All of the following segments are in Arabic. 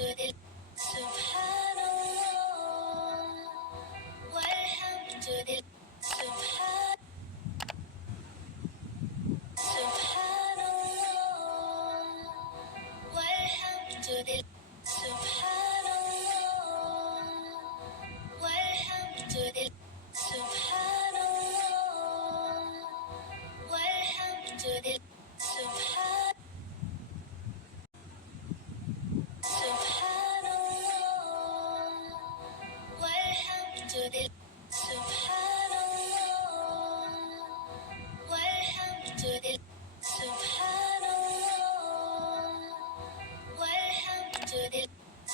سبحان الله والحمد لله سبحان الله والحمد لله سبحان الله والحمد لله سبحان الله والحمد لله سبحان الله والحمد لله سبحان الله والحمد لله سبحان الله والحمد لله سبحان الله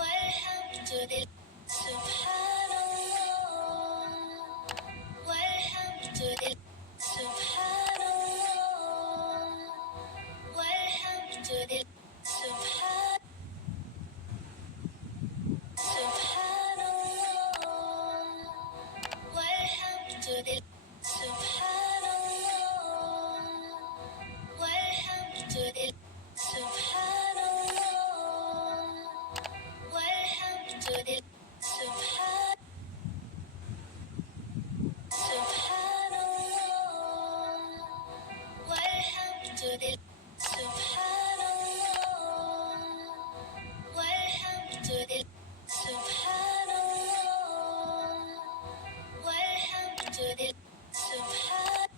والحمد لله سبحان الله والحمد لله سبحان الله والحمد لله سبحان الله والحمد لله سبحان الله والحمد لله سبحان الله والحمد لله سبحان الله والحمد لله سبحان الله والحمد لله سبحان الله والحمد لله سبحان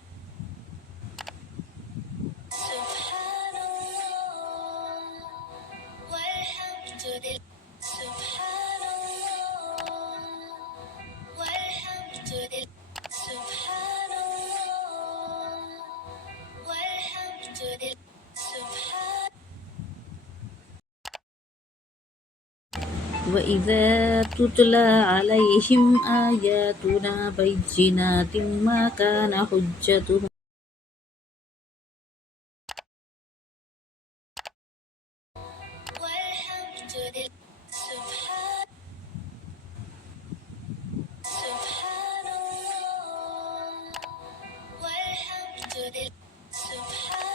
الله والحمد لله سبحان الله والحمد لله سبحان الله والحمد لله سبحان وإذا تتلى عليهم آياتنا بينات ما كان حجتهم والحمد لله سبحان الله والحمد لله سبحان